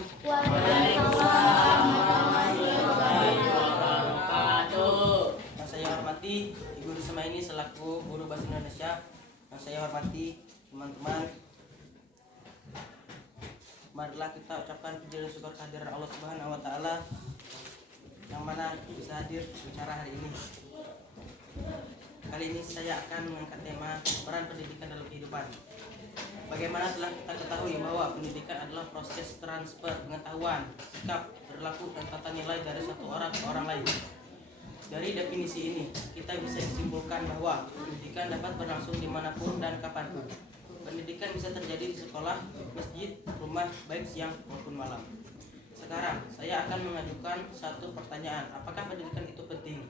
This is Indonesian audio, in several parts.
Waalaikumsalam warahmatullahi wabarakatuh. Yang saya hormati Ibu Risma ini selaku guru bahasa Indonesia. Yang saya hormati teman-teman, marilah kita ucapkan puji dan syukur kehadiran Allah Subhanahu wa taala yang mana bisa hadir bicara hari ini. Kali ini saya akan mengangkat tema peran pendidikan dalam kehidupan. Bagaimana telah kita ketahui bahwa pendidikan adalah proses transfer pengetahuan, sikap, perilaku, dan tata nilai dari satu orang ke orang lain. Dari definisi ini, kita bisa disimpulkan bahwa pendidikan dapat berlangsung dimanapun dan kapanpun. Pendidikan bisa terjadi di sekolah, masjid, rumah, baik siang maupun malam. Sekarang, saya akan mengajukan satu pertanyaan. Apakah pendidikan itu penting?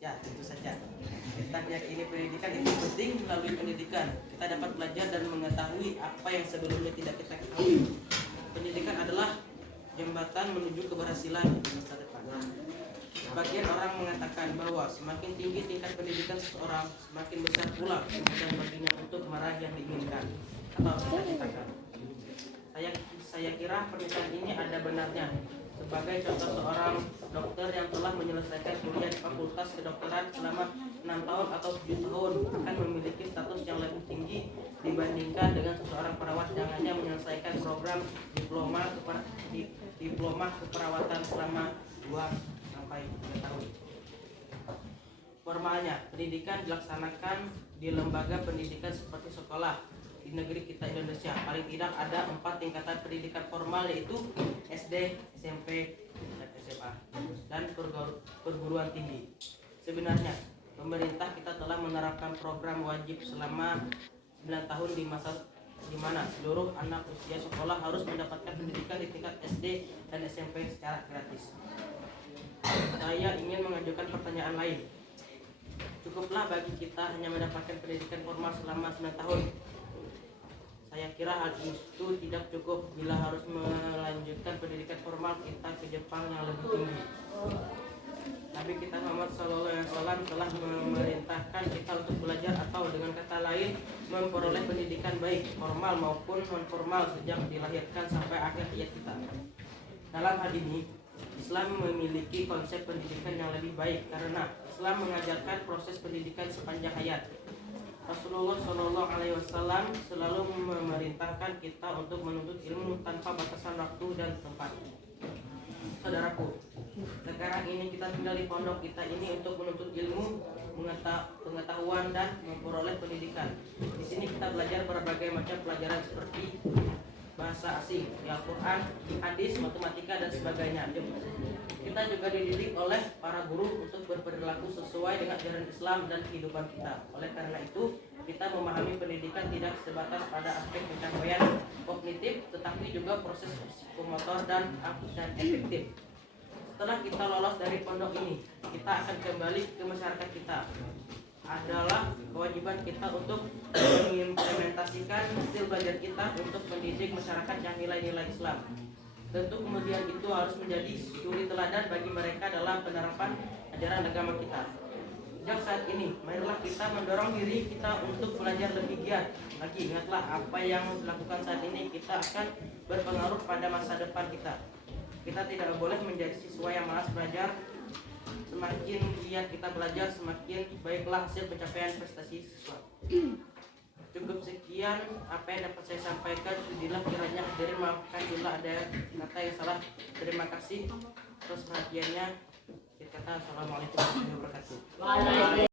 Ya, tentu saja. Kita meyakini pendidikan itu penting. Melalui pendidikan, kita dapat belajar dan mengetahui apa yang sebelumnya tidak kita ketahui. Pendidikan adalah jembatan menuju keberhasilan di masa depan. Sebagian orang mengatakan bahwa semakin tinggi tingkat pendidikan seseorang, semakin besar pula kemudahan baginya untuk meraih yang diinginkan atau cita-citakan. Saya kira pernyataan ini ada benarnya. Sebagai contoh, seorang dokter yang telah menyelesaikan kuliah di Fakultas Kedokteran selama 6 tahun atau 7 tahun akan memiliki status yang lebih tinggi dibandingkan dengan seseorang perawat yang hanya menyelesaikan program diploma keperawatan selama 2-3 tahun. Formalnya, pendidikan dilaksanakan di lembaga pendidikan seperti sekolah. Di negeri kita Indonesia paling tidak ada 4 tingkatan pendidikan formal, yaitu SD, SMP, dan SMA, dan perguruan tinggi. Sebenarnya pemerintah kita telah menerapkan program wajib selama 9 tahun di mana seluruh anak usia sekolah harus mendapatkan pendidikan di tingkat SD dan SMP secara gratis. Saya ingin mengajukan pertanyaan lain. Cukuplah bagi kita hanya mendapatkan pendidikan formal selama 9 tahun. Saya kira hal itu tidak cukup. Bila harus melanjutkan pendidikan formal, kita ke Jepang yang lebih tinggi. Nabi kita Muhammad SAW telah memerintahkan kita untuk belajar, atau dengan kata lain memperoleh pendidikan baik formal maupun non formal sejak dilahirkan sampai akhir hayat kita. Dalam hal ini, Islam memiliki konsep pendidikan yang lebih baik karena Islam mengajarkan proses pendidikan sepanjang hayat. Rasulullah SAW selalu memerintahkan kita untuk menuntut ilmu tanpa batasan waktu dan tempat. Saudaraku, sekarang ini kita tinggal di pondok kita ini untuk menuntut ilmu, pengetahuan, dan memperoleh pendidikan. Di sini kita belajar berbagai macam pelajaran seperti bahasa asing, Al-Quran, hadis, matematika, dan sebagainya. Kita juga dididik oleh para guru untuk berperilaku sesuai dengan ajaran Islam dan kehidupan kita. Oleh karena itu, kita memahami pendidikan tidak sebatas pada aspek pencapaian kognitif, tetapi juga proses psikomotor dan efektif. Setelah kita lolos dari pondok ini, kita akan kembali ke masyarakat kita. Adalah kewajiban kita untuk mengimplementasikan hasil belajar kita untuk mendidik masyarakat yang nilai-nilai Islam. Tentu kemudian itu harus menjadi suri teladan bagi mereka dalam penerapan ajaran agama kita. Sejak saat ini, marilah kita mendorong diri kita untuk belajar lebih giat lagi. Ingatlah, apa yang dilakukan saat ini kita akan berpengaruh pada masa depan kita. Kita tidak boleh menjadi siswa yang malas belajar. Semakin giat kita belajar, semakin baiklah hasil pencapaian prestasi siswa. Cukup sekian apa yang dapat saya sampaikan. Sudilah kiranya hadirin maafkan bila ada kata yang salah. Terima kasih atas perhatiannya. Kita kata assalamualaikum warahmatullahi wabarakatuh.